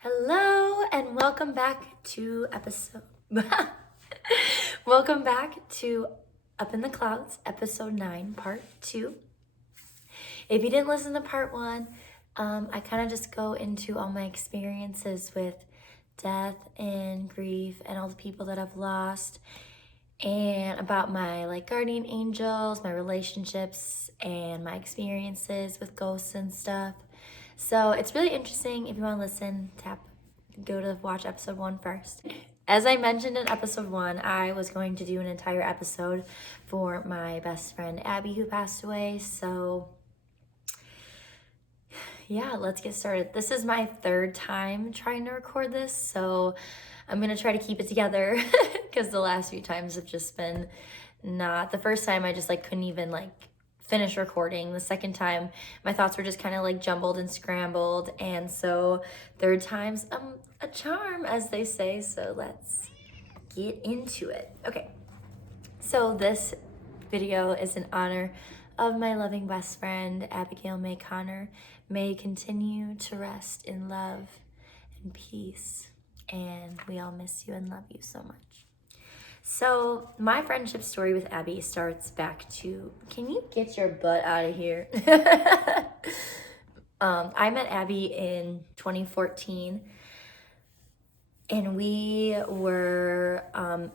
Hello and welcome back to welcome back to Up in the Clouds, episode 9, part 2. If you didn't listen to part 1, I kind of just go into all my experiences with death and grief and all the people that I've lost, and about my guardian angels, my relationships, and my experiences with ghosts and stuff. So it's really interesting. If you want to listen, go to watch episode 1 first. As I mentioned in episode 1, I was going to do an entire episode for my best friend Abby, who passed away. So yeah, let's get started. This is my 3rd time trying to record this, so I'm gonna try to keep it together because the last few times have just been not. The first time I just couldn't even finish recording. The second time my thoughts were just kind of jumbled and scrambled, and so 3rd time's a charm, as they say. So let's get into it. Okay, so this video is in honor of my loving best friend Abigail May Connor. May continue to rest in love and peace, and we all miss you and love you so much. So my friendship story with Abby starts back to, can you get your butt out of here? I met Abby in 2014, and we were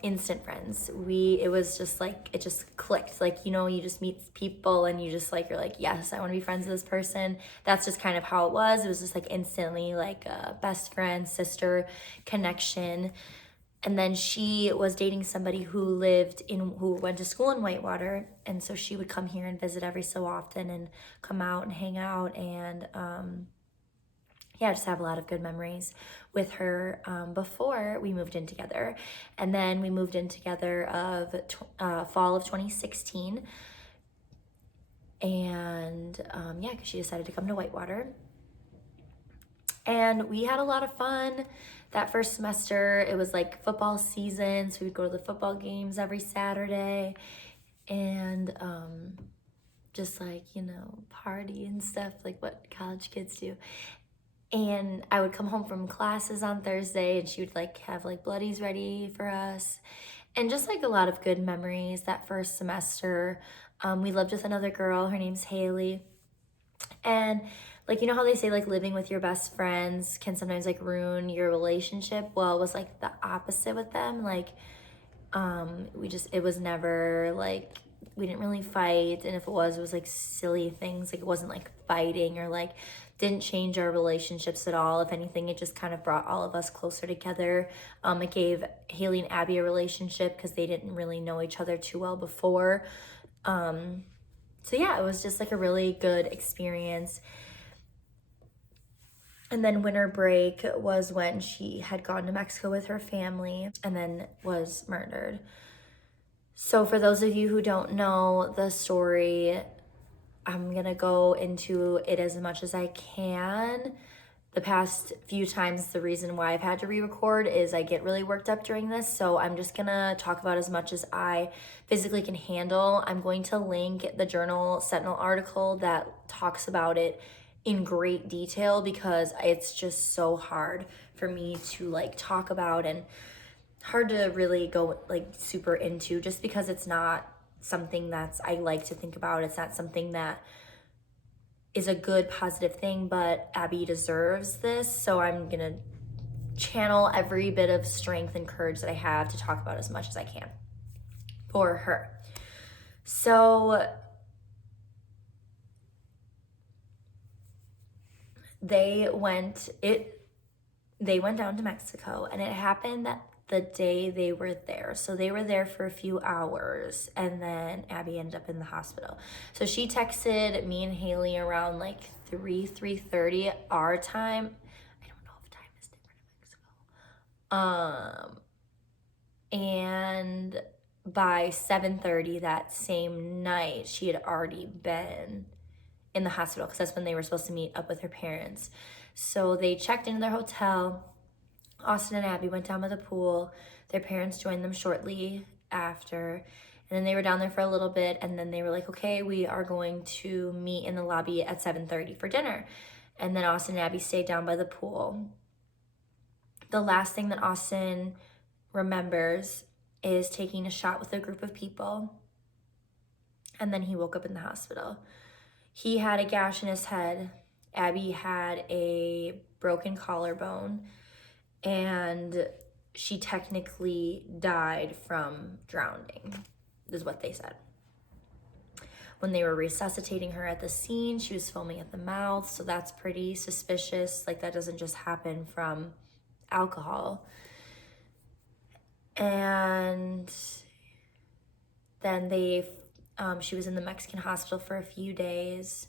instant friends. It was just it just clicked. You just meet people and you just you're yes, I want to be friends with this person. That's just kind of how it was. It was just instantly a best friend, sister connection. And then she was dating somebody who went to school in Whitewater. And so she would come here and visit every so often and come out and hang out. And I just have a lot of good memories with her before we moved in together. And then we moved in together fall of 2016. And because she decided to come to Whitewater. And we had a lot of fun that first semester. It was football season, so we'd go to the football games every Saturday and just party and stuff, what college kids do. And I would come home from classes on Thursday, and she would have bloodies ready for us, and just a lot of good memories that first semester. We lived with another girl. Her name's Haley. And you know how they say living with your best friends can sometimes ruin your relationship? Well, it was the opposite with them. It was never we didn't really fight, and if it was silly things. It wasn't fighting or didn't change our relationships at all. If anything, it just kind of brought all of us closer together. It gave Haley and Abby a relationship because they didn't really know each other too well before. So yeah, it was just a really good experience. And then winter break was when she had gone to Mexico with her family and then was murdered. So for those of you who don't know the story, I'm gonna go into it as much as I can. The past few times, the reason why I've had to re-record is I get really worked up during this, so I'm just gonna talk about as much as I physically can handle. I'm going to link the Journal Sentinel article that talks about it in great detail because it's just so hard for me to talk about and hard to really go super into, just because it's not something I like to think about. It's not something that is a good positive thing, but Abby deserves this, so I'm gonna channel every bit of strength and courage that I have to talk about as much as I can for her. So they went down to Mexico, and it happened that the day they were there. So they were there for a few hours, and then Abby ended up in the hospital. So she texted me and Haley around 3:30 our time. I don't know if time is different in Mexico. And by 7:30 that same night, she had already been in the hospital because that's when they were supposed to meet up with her parents. So they checked into their hotel. Austin and Abby went down by the pool. Their parents joined them shortly after. And then they were down there for a little bit, and then they were okay, we are going to meet in the lobby at 7:30 for dinner. And then Austin and Abby stayed down by the pool. the last thing that Austin remembers is taking a shot with a group of people, and then he woke up in the hospital. He had a gash in his head. Abby had a broken collarbone, and she technically died from drowning, is what they said. When they were resuscitating her at the scene, she was foaming at the mouth, so that's pretty suspicious. Like, that doesn't just happen from alcohol. And then she was in the Mexican hospital for a few days,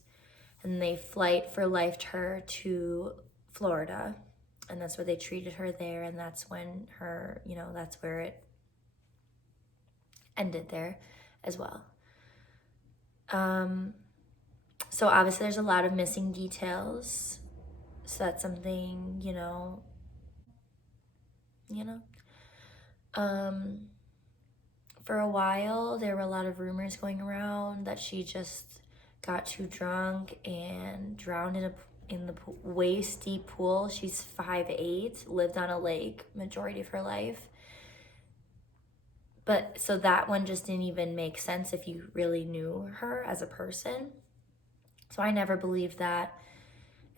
and they flight for lifed her to Florida, and that's where they treated her there, and that's when her, that's where it ended there as well. So obviously there's a lot of missing details, so that's something, for a while there were a lot of rumors going around that she just got too drunk and drowned in the waist deep pool. She's 5'8", lived on a lake majority of her life. But so that one just didn't even make sense if you really knew her as a person. So I never believed that.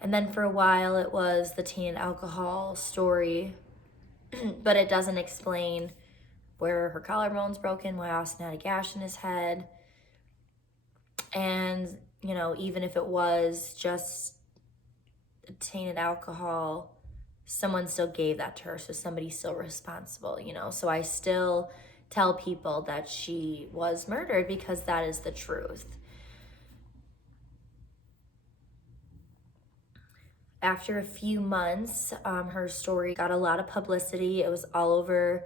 And then for a while it was the tainted alcohol story, but it doesn't explain where her collarbone's broken, why Austin had a gash in his head. And, even if it was just tainted alcohol, someone still gave that to her, so somebody's still responsible, So I still tell people that she was murdered because that is the truth. After a few months, her story got a lot of publicity. It was all over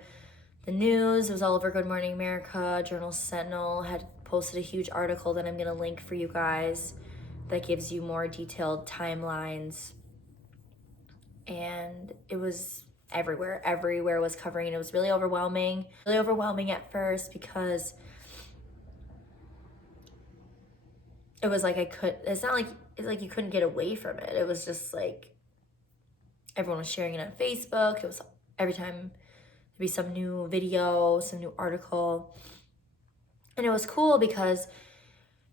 the news. It was all over Good Morning America. Journal Sentinel had posted a huge article that I'm going to link for you guys that gives you more detailed timelines. And it was everywhere. Everywhere was covering it. It was really overwhelming. Really overwhelming at first because it was like it's not like, it's like you couldn't get away from it. It was just like everyone was sharing it on Facebook. It was every time there'd be some new video, some new article. And it was cool because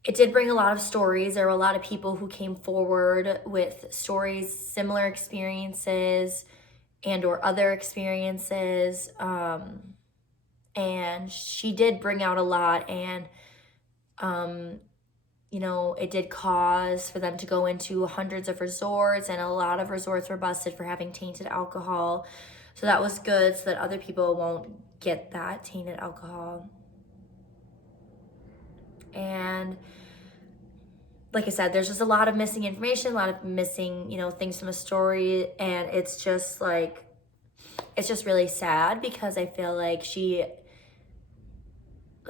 it did bring a lot of stories. There were a lot of people who came forward with stories, similar experiences and or other experiences. And she did bring out a lot, and it did cause for them to go into hundreds of resorts, and a lot of resorts were busted for having tainted alcohol. So that was good, so that other people won't get that tainted alcohol. And like I said, there's just a lot of missing information, a lot of missing, things from a story. And it's just really sad because I feel like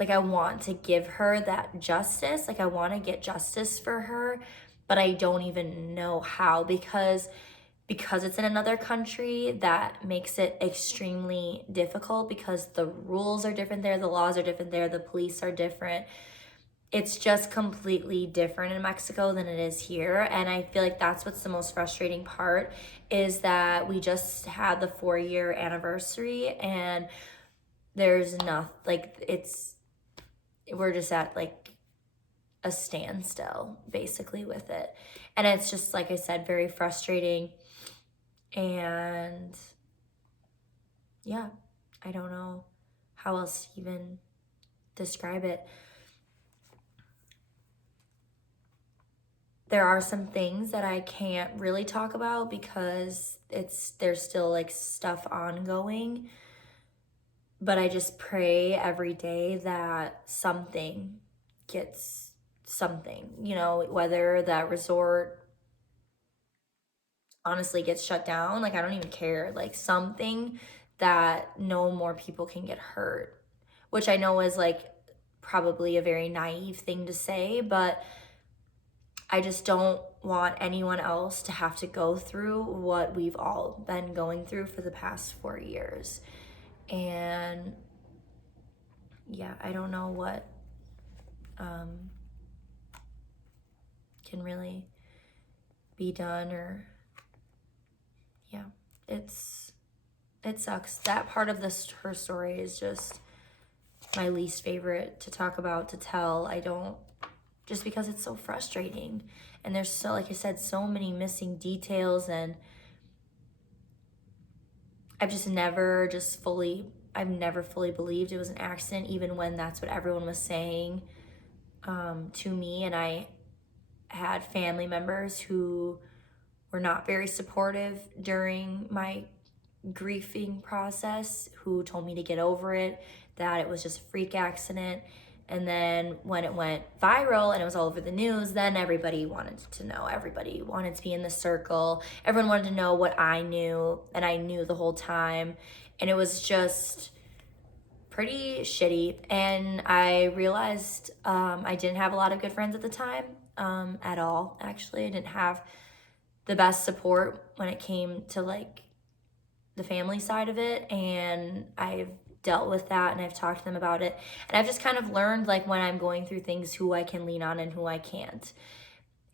I want to give her that justice. I want to get justice for her, but I don't even know how because it's in another country. That makes it extremely difficult because the rules are different there, the laws are different there, the police are different. It's just completely different in Mexico than it is here. And I feel like that's what's the most frustrating part, is that we just had the 4-year anniversary and there's nothing, we're just at a standstill basically with it. And it's just, like I said, very frustrating. And yeah, I don't know how else to even describe it. There are some things that I can't really talk about because there's still stuff ongoing. But I just pray every day that something gets something, whether that resort honestly gets shut down. I don't even care. Something that no more people can get hurt, which I know is probably a very naive thing to say, but I just don't want anyone else to have to go through what we've all been going through for the past 4 years. And yeah, I don't know what can really be done, or yeah, it's it sucks. That part of this, her story is just my least favorite to talk about, to tell. I don't, just because it's so frustrating. And there's so, like I said, so many missing details, and I've never fully believed it was an accident, even when that's what everyone was saying to me. And I had family members who were not very supportive during my grieving process, who told me to get over it, that it was just a freak accident. And then when it went viral and it was all over the news, then everybody wanted to know. Everybody wanted to be in the circle. Everyone wanted to know what I knew, and I knew the whole time. And it was just pretty shitty. And I realized I didn't have a lot of good friends at the time, at all, actually. I didn't have the best support when it came to like the family side of it, and I've dealt with that, and I've talked to them about it, and I've just kind of learned, like, when I'm going through things, who I can lean on and who I can't.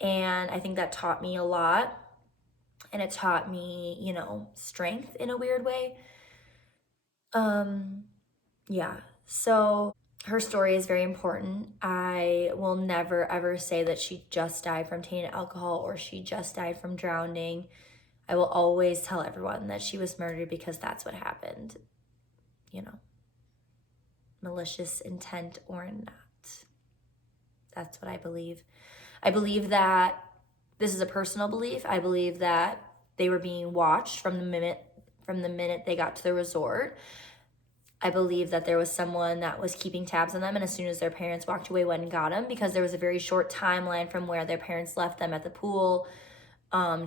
And I think that taught me a lot, and it taught me, you know, strength in a weird way. Yeah, so her story is very important. I will never ever say that she just died from tainted alcohol or she just died from drowning. I will always tell everyone that she was murdered because that's what happened, you know, malicious intent or not. That's what I believe. I believe that this is a personal belief. I believe that they were being watched from the minute they got to the resort. I believe that there was someone that was keeping tabs on them, and as soon as their parents walked away, went and got them, because there was a very short timeline from where their parents left them at the pool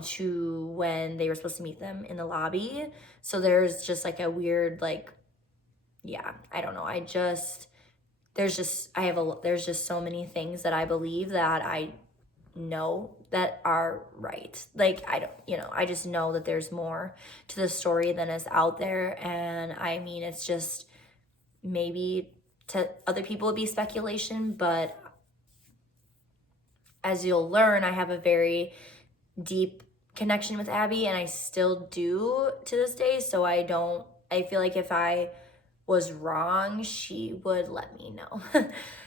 to when they were supposed to meet them in the lobby. So there's just like a weird, like, yeah, I don't know. There's just so many things that I believe that I know that are right. Like, I don't, you know, I just know that there's more to the story than is out there. And I mean, it's just, maybe to other people it'd be speculation, but as you'll learn, I have a very deep connection with Abby, and I still do to this day. So I feel like if I was wrong, she would let me know.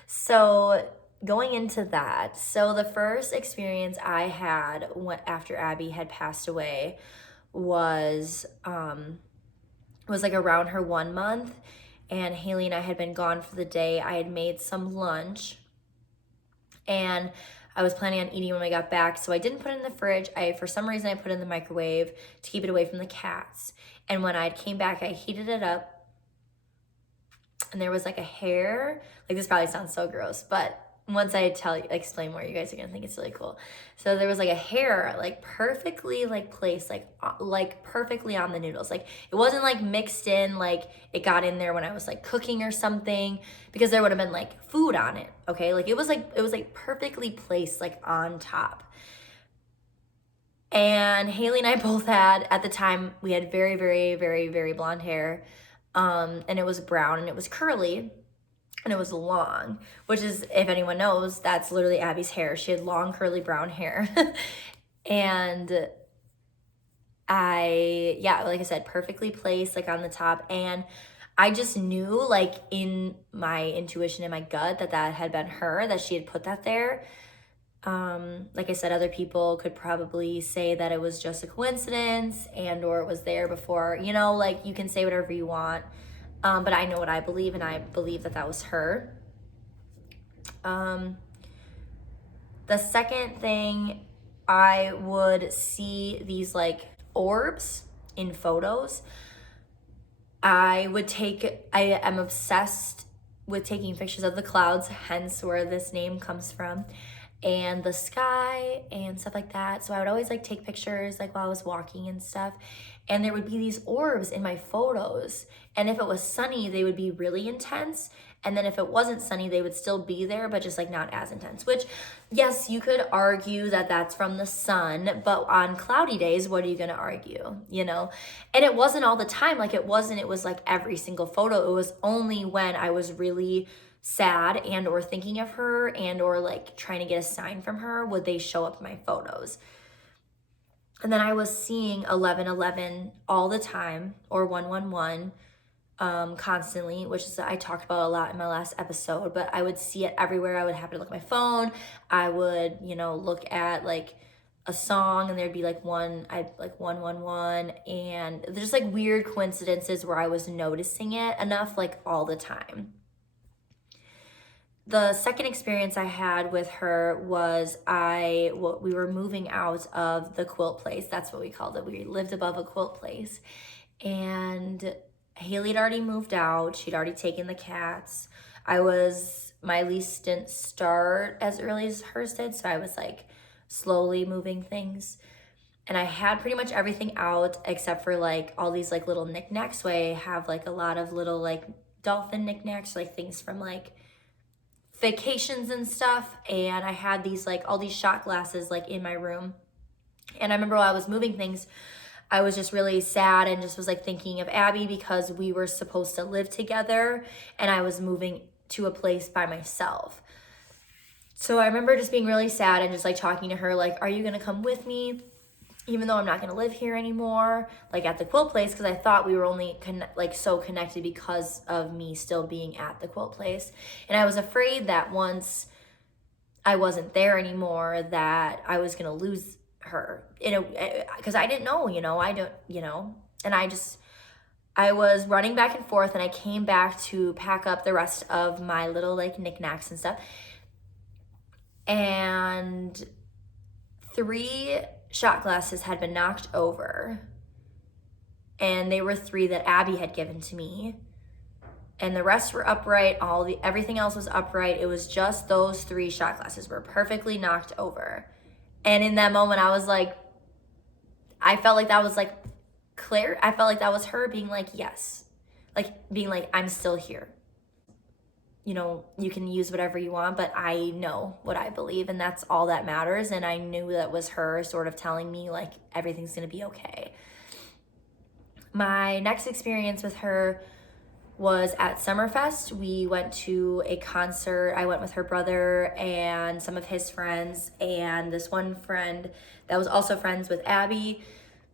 So going into that, so the first experience I had after Abby had passed away was like around her 1 month, and Haley and I had been gone for the day. I had made some lunch, and I was planning on eating when I got back, so I didn't put it in the fridge. For some reason, I put it in the microwave to keep it away from the cats. And when I came back, I heated it up, and there was like a hair. Like, this probably sounds so gross, but once I explain more, you guys are gonna think it's really cool. So there was like a hair, like perfectly like placed, like perfectly on the noodles. Like, it wasn't like mixed in, like it got in there when I was like cooking or something, because there would have been like food on it. Okay, like it was like perfectly placed, like on top. And Haley and I both had, at the time, we had very, very, very, very blonde hair, and it was brown and it was curly. And it was long, which is, if anyone knows, that's literally Abby's hair. She had long, curly brown hair. And like I said, perfectly placed, like on the top. And I just knew, like, in my intuition, in my gut, that had been her, that she had put that there. Like I said, other people could probably say that it was just a coincidence or it was there before, you know, like, you can say whatever you want. But I know what I believe, and I believe that was her. The second thing, I would see these like orbs in photos. I am obsessed with taking pictures of the clouds, hence where this name comes from, and the sky and stuff like that. So I would always like take pictures like while I was walking and stuff. And there would be these orbs in my photos. And if it was sunny, they would be really intense. And then if it wasn't sunny, they would still be there, but just like not as intense. Which, yes, you could argue that that's from the sun, but on cloudy days, what are you gonna argue, you know? And it wasn't all the time. Like, it was like every single photo. It was only when I was really sad and or thinking of her and or like trying to get a sign from her would they show up in my photos. And then I was seeing 1111 all the time, or 111, constantly, which is I talked about a lot in my last episode, but I would see it everywhere. I would happen to look at my phone. I would, look at like a song and there'd be like I'd like 111, and there's like weird coincidences where I was noticing it enough like all the time. The second experience I had with her was we were moving out of the quilt place. That's what we called it. We lived above a quilt place. And Haley had already moved out. She'd already taken the cats. My lease didn't start as early as hers did, so I was like slowly moving things. And I had pretty much everything out except for like all these like little knickknacks. So I have like a lot of little like dolphin knickknacks, like things from like vacations and stuff. And I had these like all these shot glasses like in my room. And I remember while I was moving things, I was just really sad and just was like thinking of Abby because we were supposed to live together and I was moving to a place by myself. So I remember just being really sad and just like talking to her like, are you gonna come with me? Even though I'm not gonna live here anymore, like at the quilt place, because I thought we were only so connected because of me still being at the quilt place. And I was afraid that once I wasn't there anymore that I was gonna lose her, because I didn't know, and I was running back and forth, and I came back to pack up the rest of my little like knickknacks and stuff, and 3 shot glasses had been knocked over, and they were 3 that Abby had given to me, and the rest were upright. Everything else was upright. It was just those 3 shot glasses were perfectly knocked over. And in that moment, I was like, I felt like that was like Claire. I felt like that was her being like, yes, like being like, I'm still here. You can use whatever you want, but I know what I believe, and that's all that matters. And I knew that was her sort of telling me like everything's gonna be okay. My next experience with her was at Summerfest. We went to a concert. I went with her brother and some of his friends and this one friend that was also friends with Abby.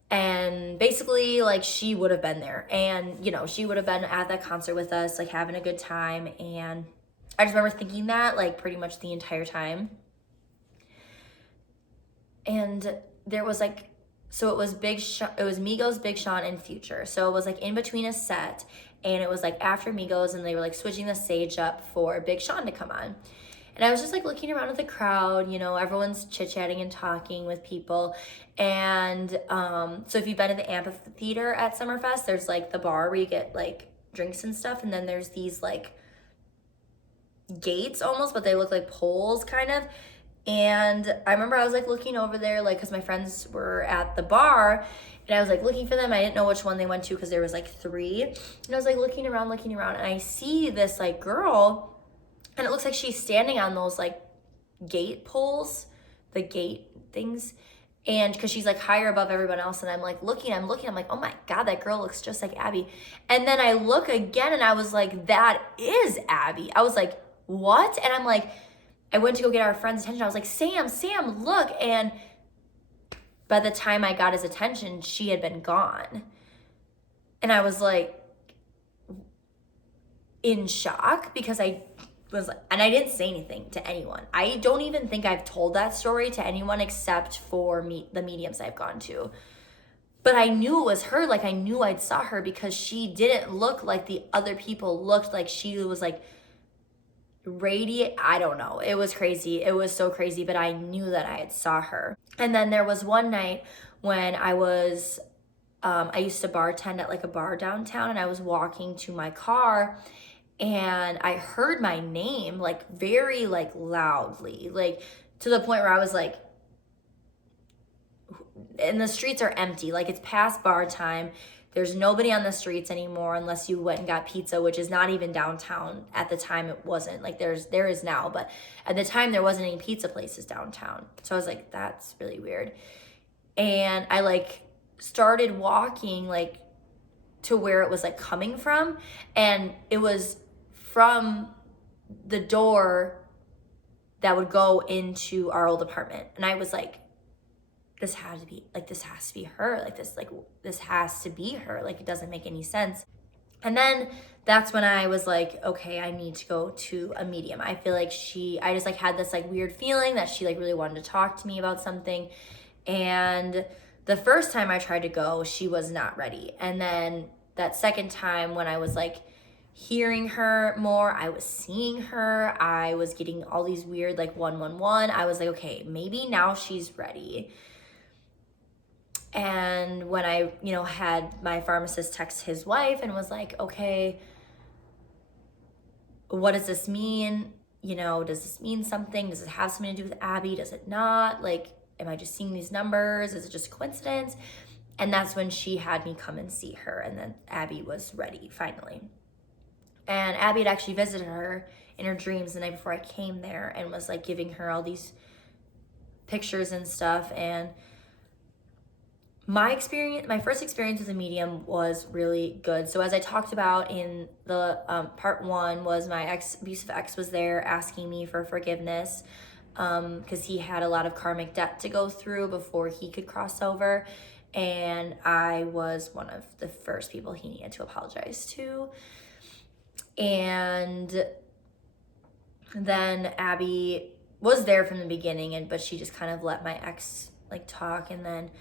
And basically, like, she would have been there. And, she would have been at that concert with us, like, having a good time. And I just remember thinking that, like, pretty much the entire time. And there was, like, so it was it was Migos, Big Sean, and Future. So it was, like, in between a set. And it was, like, after Migos. And they were, like, switching the stage up for Big Sean to come on. And I was just like looking around at the crowd, everyone's chit-chatting and talking with people. And so if you've been to the amphitheater at Summerfest, there's like the bar where you get like drinks and stuff. And then there's these like gates almost, but they look like poles kind of. And I remember I was like looking over there, like, because my friends were at the bar. And I was like looking for them. I didn't know which one they went to because there was like 3. And I was like looking around. And I see this like girl. And it looks like she's standing on those like gate poles, the gate things. And because she's like higher above everyone else. And I'm looking, I'm like, oh my God, that girl looks just like Abby. And then I look again and I was like, that is Abby. I was like, what? And I'm like, I went to go get our friend's attention. I was like, Sam, look. And by the time I got his attention, she had been gone. And I was like in shock because I didn't say anything to anyone. I don't even think I've told that story to anyone except for the mediums I've gone to. But I knew it was her. Like, I knew I'd saw her because she didn't look like the other people looked. Like, she was like radiant. I don't know. It was crazy. It was so crazy, but I knew that I had saw her. And then there was one night when I used to bartend at like a bar downtown, and I was walking to my car. And I heard my name, like, very, like, loudly, like, to the point where I was, like, and the streets are empty. Like, it's past bar time. There's nobody on the streets anymore unless you went and got pizza, which is not even downtown. At the time, it wasn't. Like, there is now. But at the time, there wasn't any pizza places downtown. So I was like, that's really weird. And I, like, started walking, like, to where it was, like, coming from. And it was from the door that would go into our old apartment. And I was like, this has to be her. This has to be her. Like, it doesn't make any sense. And then that's when I was like, okay, I need to go to a medium. I feel like I just like had this like weird feeling that she like really wanted to talk to me about something. And the first time I tried to go, she was not ready. And then that second time when I was like hearing her more, I was seeing her, I was getting all these weird like 111. I was like, okay, maybe now she's ready. And when I, had my pharmacist text his wife and was like, okay, what does this mean? Does this mean something? Does it have something to do with Abby? Does it not? Like, am I just seeing these numbers? Is it just a coincidence? And that's when she had me come and see her. And then Abby was ready, finally. And Abby had actually visited her in her dreams the night before I came there and was like giving her all these pictures and stuff. And my first experience with a medium was really good. So as I talked about in the part 1, was my abusive ex was there asking me for forgiveness because he had a lot of karmic debt to go through before he could cross over. And I was one of the first people he needed to apologize to. And then Abby was there from the beginning, but she just kind of let my ex like talk. And then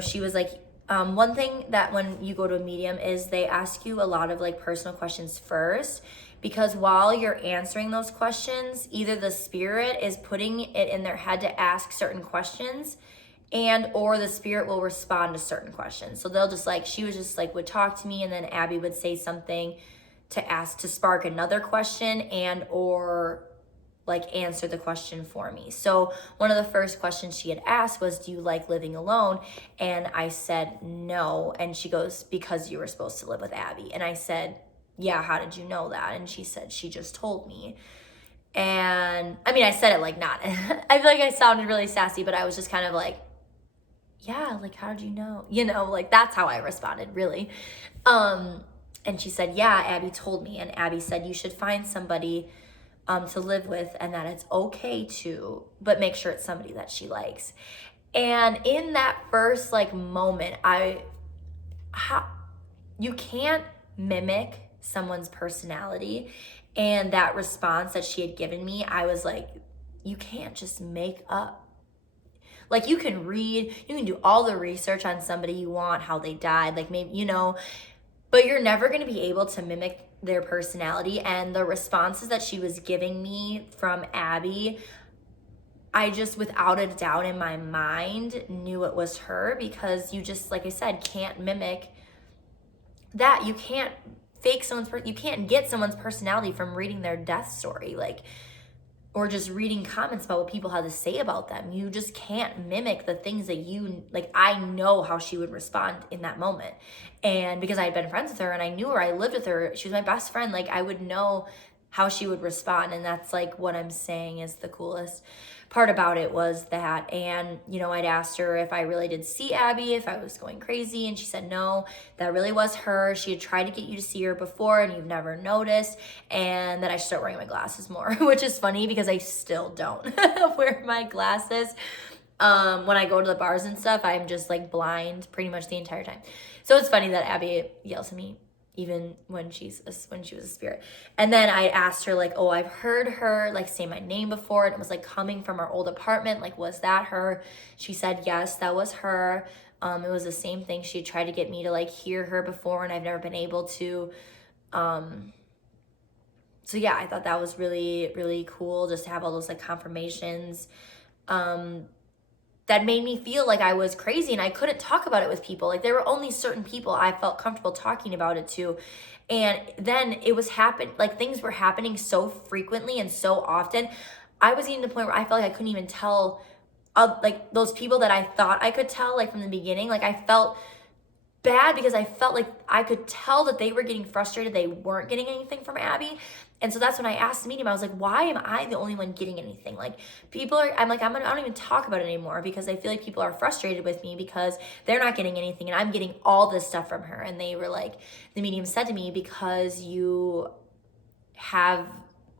she was like, one thing that when you go to a medium is they ask you a lot of like personal questions first, because while you're answering those questions, either the spirit is putting it in their head to ask certain questions, and or the spirit will respond to certain questions. So they'll just like, she was just like, would talk to me, and then Abby would say something to spark another question and or like answer the question for me. So one of the first questions she had asked was, do you like living alone? And I said no. And she goes, because you were supposed to live with Abby. And I said, yeah, how did you know that? And she said, she just told me. And I mean, I said it like not, I feel like I sounded really sassy, but I was just kind of like, yeah, like, how did you know? Like that's how I responded, really. And she said, yeah, Abby told me. And Abby said, you should find somebody to live with, and that it's okay to, but make sure it's somebody that she likes. And in that first like moment, you can't mimic someone's personality. And that response that she had given me, I was like, you can't just make up. Like, you can read, you can do all the research on somebody you want, how they died, like maybe, but you're never going to be able to mimic their personality. And the responses that she was giving me from Abby, I just, without a doubt in my mind, knew it was her, because you just, like I said, can't mimic that. You can't fake you can't get someone's personality from reading their death story, like, or just reading comments about what people had to say about them. You just can't mimic the things that I know how she would respond in that moment. And because I had been friends with her and I knew her, I lived with her, she was my best friend, like I would know how she would respond. And that's like what I'm saying is the coolest part about it was that. And, I'd asked her if I really did see Abby, if I was going crazy. And she said, no, that really was her. She had tried to get you to see her before and you've never noticed. And that I should start wearing my glasses more, which is funny because I still don't wear my glasses. When I go to the bars and stuff, I'm just like blind pretty much the entire time. So it's funny that Abby yells at me even when she was a spirit. And then I asked her like, oh, I've heard her like say my name before, and it was like coming from our old apartment. Like, was that her? She said, yes, that was her. It was the same thing. She tried to get me to like hear her before, and I've never been able to. So yeah, I thought that was really, really cool just to have all those like confirmations. That made me feel like I was crazy and I couldn't talk about it with people. Like, there were only certain people I felt comfortable talking about it to. And then it was things were happening so frequently and so often. I was getting to the point where I felt like I couldn't even tell, like those people that I thought I could tell, like from the beginning, like I felt bad because I felt like I could tell that they were getting frustrated. They weren't getting anything from Abby. And so that's when I asked the medium, I was like, why am I the only one getting anything? Like, I don't even talk about it anymore because I feel like people are frustrated with me because they're not getting anything and I'm getting all this stuff from her. And they were like, the medium said to me, because you have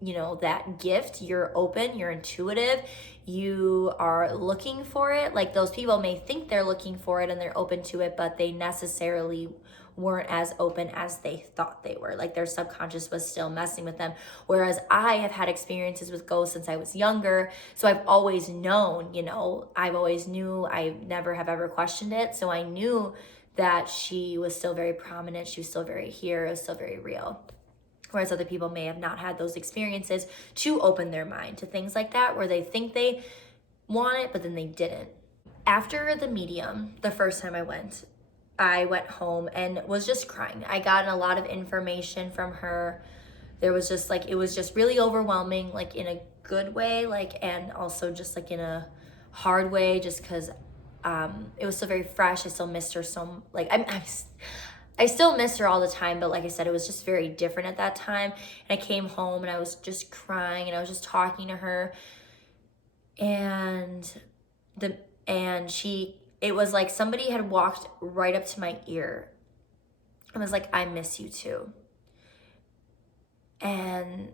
you know, that gift. You're open, you're intuitive, you are looking for it. Like, those people may think they're looking for it and they're open to it, but they necessarily weren't as open as they thought they were. Like, their subconscious was still messing with them. Whereas I have had experiences with ghosts since I was younger, so I've always known, you know, I've always knew, I never have ever questioned it. So I knew that she was still very prominent, she was still very here, it was still very real. Whereas other people may have not had those experiences to open their mind to things like that, where they think they want it, but then they didn't. After the medium, the first time I went home and was just crying. I got a lot of information from her. There was just like, it was just really overwhelming, like in a good way, like, and also just like in a hard way, just because it was still very fresh. I still missed her so, like, I still miss her all the time, but like I said, it was just very different at that time. And I came home and I was just crying and I was just talking to her. And it was like somebody had walked right up to my ear and was like, I miss you too. And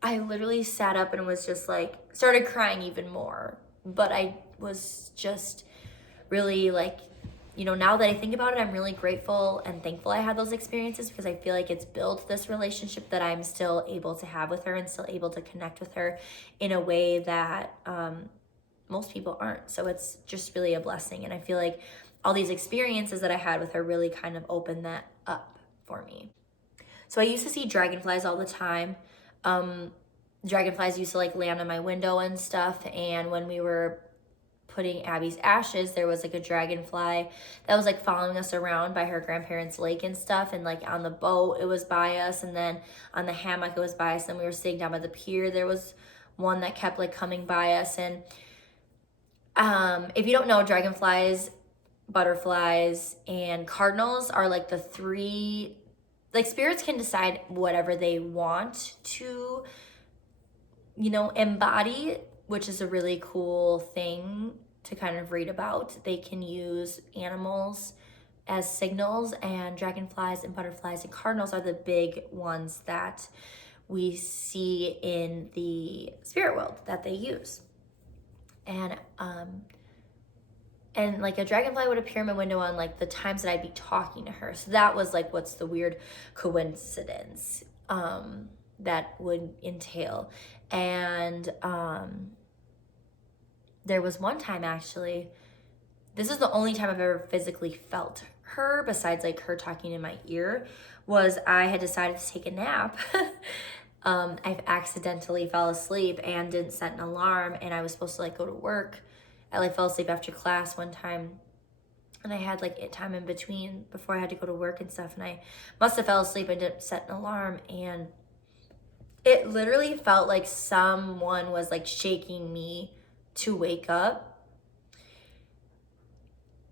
I literally sat up and was just like, started crying even more. But I was just really like, you know, now that I think about it, I'm really grateful and thankful I had those experiences, because I feel like it's built this relationship that I'm still able to have with her and still able to connect with her in a way that most people aren't. So it's just really a blessing. And I feel like all these experiences that I had with her really kind of opened that up for me. So I used to see dragonflies all the time. Dragonflies used to like land on my window and stuff. And when we were putting Abby's ashes, there was like a dragonfly that was like following us around by her grandparents' lake and stuff. And like on the boat, it was by us. And then on the hammock, it was by us. And we were sitting down by the pier. There was one that kept like coming by us. And if you don't know, dragonflies, butterflies, and cardinals are like the three, like, spirits can decide whatever they want to, you know, embody, which is a really cool thing to kind of read about. They can use animals as signals, and dragonflies and butterflies and cardinals are the big ones that we see in the spirit world that they use. And like a dragonfly would appear in my window on like the times that I'd be talking to her. So that was like, what's the weird coincidence that would entail. And there was one time, actually, this is the only time I've ever physically felt her, besides like her talking in my ear, was I had decided to take a nap. I accidentally fell asleep and didn't set an alarm, and I was supposed to like go to work. I like fell asleep after class one time, and I had like a time in between before I had to go to work and stuff, and I must have fell asleep and didn't set an alarm, and it literally felt like someone was like shaking me to wake up.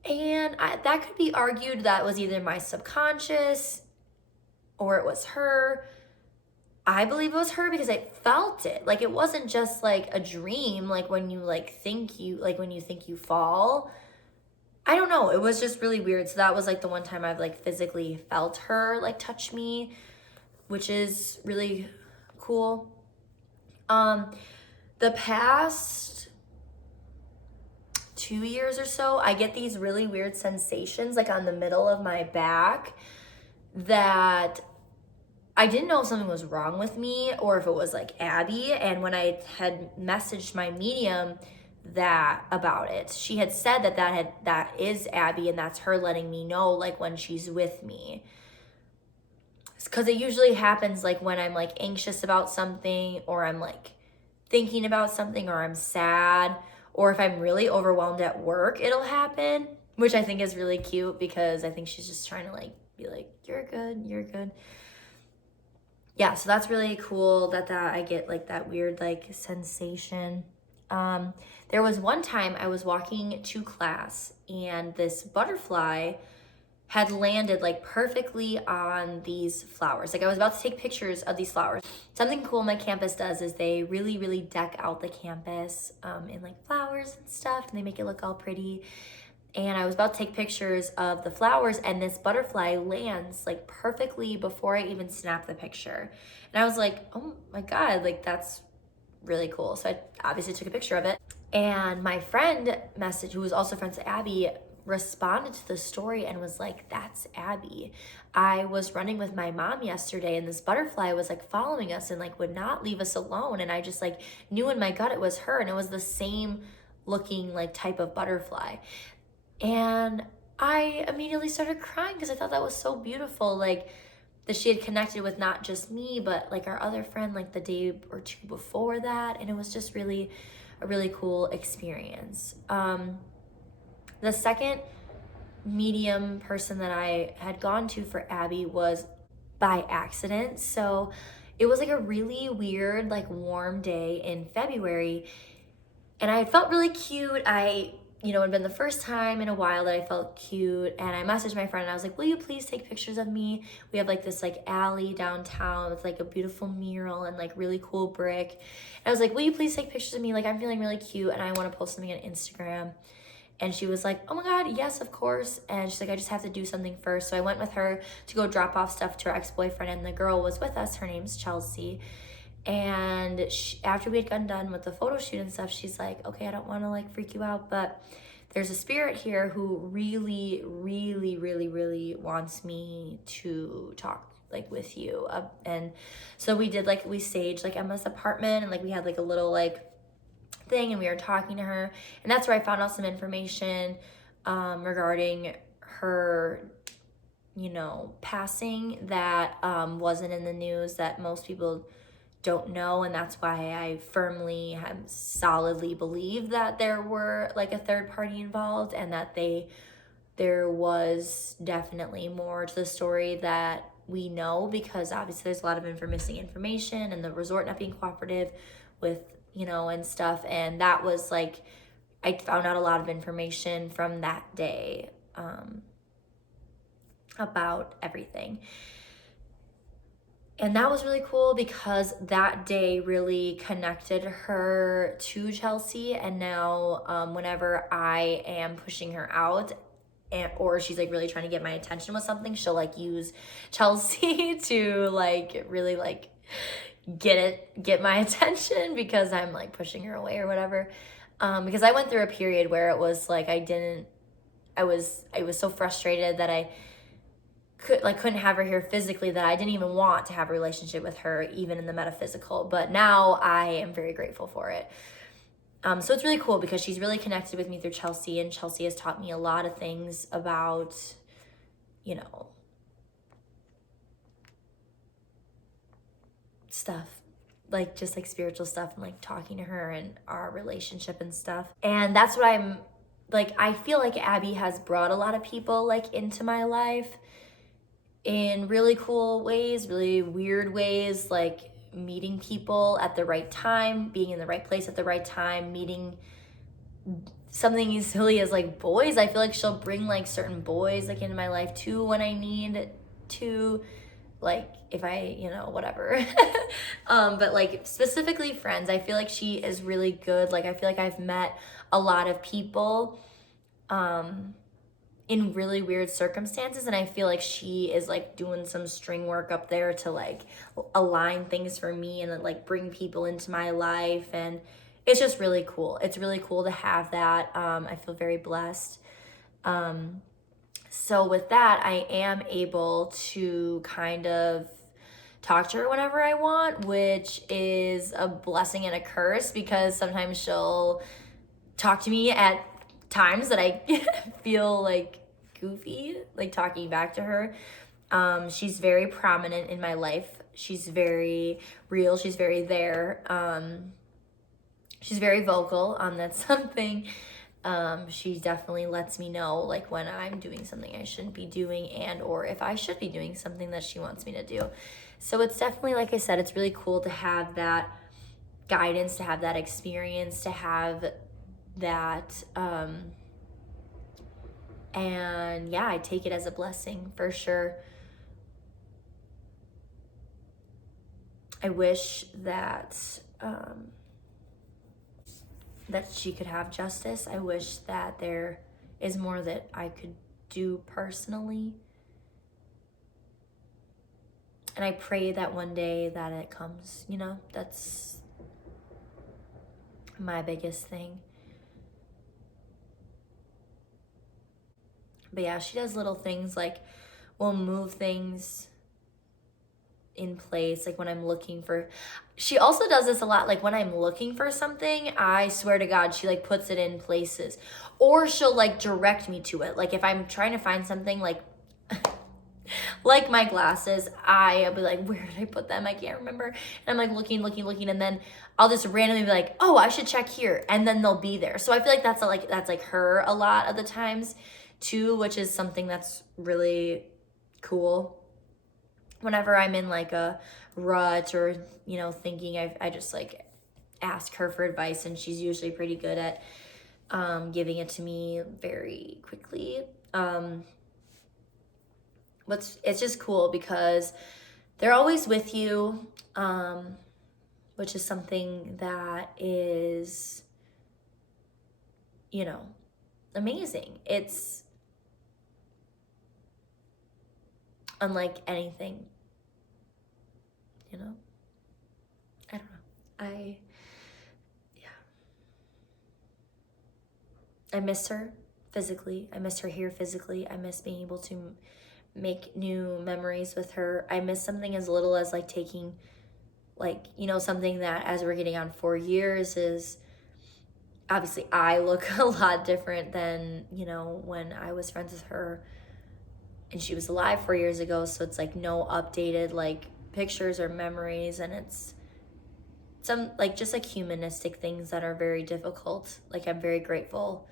And that could be argued that was either my subconscious or it was her. I believe it was her because I felt it. Like, it wasn't just like a dream, like when you when you think you fall. I don't know. It was just really weird. So that was like the one time I've like physically felt her like touch me, which is really cool. The past 2 years or so, I get these really weird sensations like on the middle of my back that I didn't know if something was wrong with me or if it was like Abby. And when I had messaged my medium about it, she had said that is Abby, and that's her letting me know like when she's with me. Because it usually happens like when I'm like anxious about something, or I'm like thinking about something, or I'm sad, or if I'm really overwhelmed at work, it'll happen, which I think is really cute, because I think she's just trying to like be like, you're good. Yeah, so that's really cool that I get like that weird like sensation. There was one time I was walking to class, and this butterfly had landed like perfectly on these flowers. Like, I was about to take pictures of these flowers. Something cool my campus does is they really, really deck out the campus in like flowers and stuff, and they make it look all pretty. and I was about to take pictures of the flowers, and this butterfly lands like perfectly before I even snap the picture. And I was like, oh my God, like that's really cool. So I obviously took a picture of it. And my friend messaged, who was also friends with Abby, responded to the story and was like, that's Abby. I was running with my mom yesterday and this butterfly was like following us and like would not leave us alone. And I just like knew in my gut it was her, and it was the same looking like type of butterfly. And I immediately started crying because I thought that was so beautiful. Like that she had connected with not just me, but like our other friend, like the day or two before that. And it was just really a really cool experience. The second medium person that I had gone to for Abby was by accident. So it was like a really weird, like warm day in February, and I felt really cute. It had been the first time in a while that I felt cute, and I messaged my friend and I was like, will you please take pictures of me? We have like this like alley downtown with like a beautiful mural and like really cool brick. And I was like, will you please take pictures of me? Like I'm feeling really cute and I want to post something on Instagram. And she was like, oh my God, yes, of course. And she's like, I just have to do something first. So I went with her to go drop off stuff to her ex-boyfriend, and the girl was with us. Her name's Chelsea. And after we had gotten done with the photo shoot and stuff, she's like, okay, I don't want to like freak you out, but there's a spirit here who really, really, really, really wants me to talk like with you. And so we did like, we staged like Emma's apartment, and like we had like a little like thing, and we were talking to her, and that's where I found out some information regarding her passing that wasn't in the news, that most people don't know. And that's why I firmly have solidly believe that there were like a third party involved, and that there was definitely more to the story that we know, because obviously there's a lot of missing information, and the resort not being cooperative with and stuff. And that was like, I found out a lot of information from that day about everything. And that was really cool because that day really connected her to Chelsea. And now whenever I am pushing her out, or she's like really trying to get my attention with something, she'll like use Chelsea to like really like get my attention, because I'm like pushing her away or whatever. Because I went through a period where it was like I was so frustrated that I couldn't have her here physically, that I didn't even want to have a relationship with her, even in the metaphysical. But now I am very grateful for it. So it's really cool because she's really connected with me through Chelsea, and Chelsea has taught me a lot of things about, stuff, like just like spiritual stuff, and like talking to her and our relationship and stuff. And that's what I'm like, I feel like Abby has brought a lot of people like into my life in really cool ways, really weird ways, like meeting people at the right time, being in the right place at the right time, meeting something as silly as like boys. I feel like she'll bring like certain boys like into my life too when I need to, like if I, whatever. But like specifically friends, I feel like she is really good. Like I feel like I've met a lot of people in really weird circumstances, and I feel like she is like doing some string work up there to like align things for me and like bring people into my life. And it's just really cool. It's really cool to have that. I feel very blessed. So with that, I am able to kind of talk to her whenever I want, which is a blessing and a curse, because sometimes she'll talk to me at times that I feel like goofy, like talking back to her. She's very prominent in my life. She's very real. She's very there. She's very vocal. That's something. She definitely lets me know like when I'm doing something I shouldn't be doing, and or if I should be doing something that she wants me to do. So it's definitely, like I said, it's really cool to have that guidance, to have that experience, to have that and yeah, I take it as a blessing for sure. I wish that that she could have justice. I wish that there is more that I could do personally. And I pray that one day that it comes, you know, that's my biggest thing. But yeah, she does little things like we'll move things in place, like when I'm looking for, she also does this a lot, like when I'm looking for something, I swear to God, she like puts it in places, or she'll like direct me to it. Like if I'm trying to find something like like my glasses, I'll be like, where did I put them? I can't remember. And I'm like looking, and then I'll just randomly be like, oh, I should check here, and then they'll be there. So I feel like that's like her a lot of the times too, which is something that's really cool. Whenever I'm in like a rut or, you know, thinking, I just like ask her for advice, and she's usually pretty good at giving it to me very quickly. It's just cool because they're always with you, which is something that is, you know, amazing. It's unlike anything, you know. I don't know. I miss her physically. I miss her here physically. I miss being able to make new memories with her. I miss something as little as like taking, like, you know, something that as we're getting on 4 years is obviously I look a lot different than, you know, when I was friends with her and she was alive 4 years ago. So it's like no updated like pictures or memories, and it's some like just like humanistic things that are very difficult. Like I'm very grateful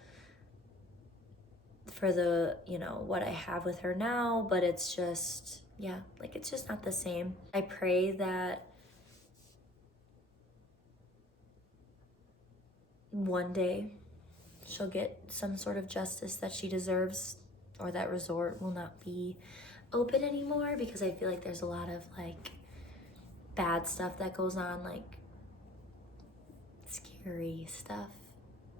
for the, you know, what I have with her now, but it's just, yeah, like it's just not the same. I pray that one day she'll get some sort of justice that she deserves, or that resort will not be open anymore, because I feel like there's a lot of like bad stuff that goes on, like scary stuff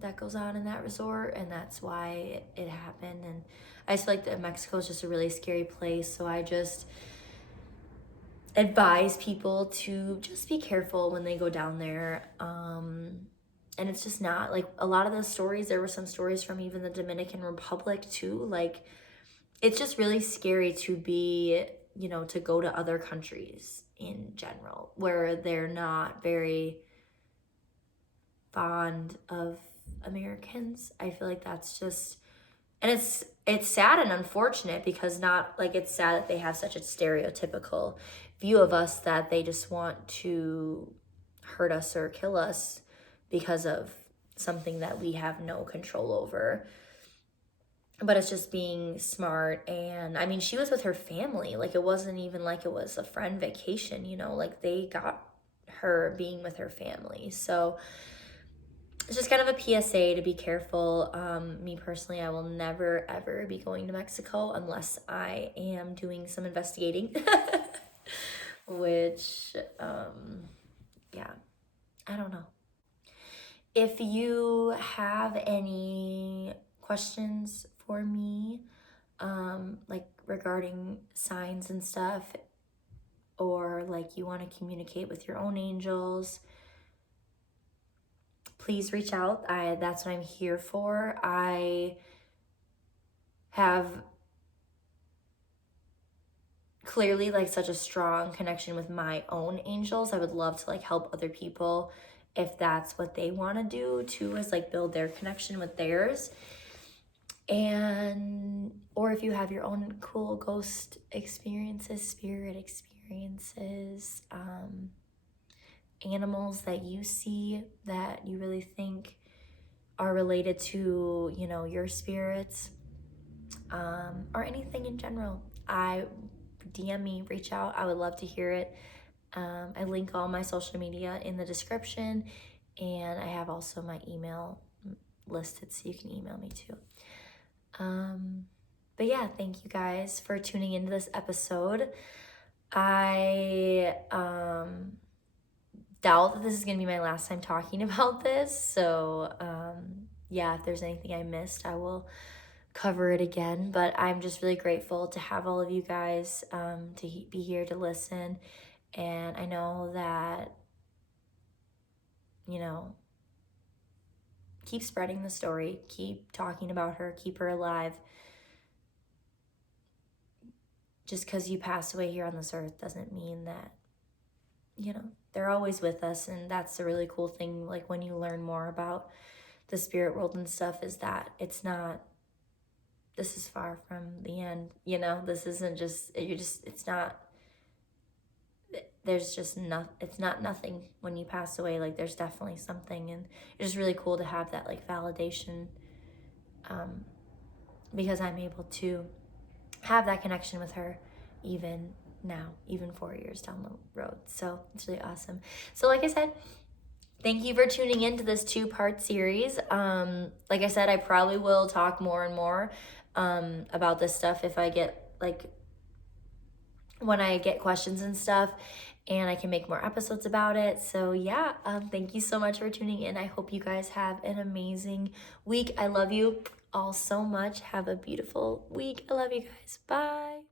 that goes on in that resort, and that's why it happened. And I just feel like that Mexico is just a really scary place, so I just advise people to just be careful when they go down there. And it's just not like a lot of the stories, there were some stories from even the Dominican Republic too, like it's just really scary to be, you know, to go to other countries in general where they're not very fond of Americans. I feel like that's just, and it's sad and unfortunate, because not like, it's sad that they have such a stereotypical view of us that they just want to hurt us or kill us because of something that we have no control over. But it's just being smart. And I mean, she was with her family, like it wasn't even like it was a friend vacation, you know, like they got her being with her family. So it's just kind of a PSA to be careful. Me personally, I will never ever be going to Mexico unless I am doing some investigating. Which, yeah, I don't know. If you have any questions for me, like regarding signs and stuff, or like you want to communicate with your own angels, please reach out. That's what I'm here for. I have clearly like such a strong connection with my own angels. I would love to like help other people if that's what they want to do too, is like build their connection with theirs. And or if you have your own cool ghost experiences, spirit experiences, animals that you see that you really think are related to, you know, your spirits, or anything in general, I DM me, reach out. I would love to hear it. I link all my social media in the description, and I have also my email listed so you can email me too. But yeah, thank you guys for tuning into this episode. I doubt that this is gonna be my last time talking about this, so yeah, if there's anything I missed, I will cover it again, but I'm just really grateful to have all of you guys to be here to listen. And I know that, you know, keep spreading the story, keep talking about her, keep her alive. Just because you pass away here on this earth doesn't mean that, you know, they're always with us. And that's the really cool thing, like when you learn more about the spirit world and stuff, is that it's not, this is far from the end, you know. This isn't just, it's not, there's just it's not nothing when you pass away. Like there's definitely something, and it's just really cool to have that like validation, because I'm able to have that connection with her even now, even 4 years down the road. So it's really awesome. So like I said, thank you for tuning into this 2-part series. Like I said, I probably will talk more and more about this stuff if I get, like, when I get questions and stuff, and I can make more episodes about it. So yeah, thank you so much for tuning in. I hope you guys have an amazing week. I love you all so much. Have a beautiful week. I love you guys. Bye.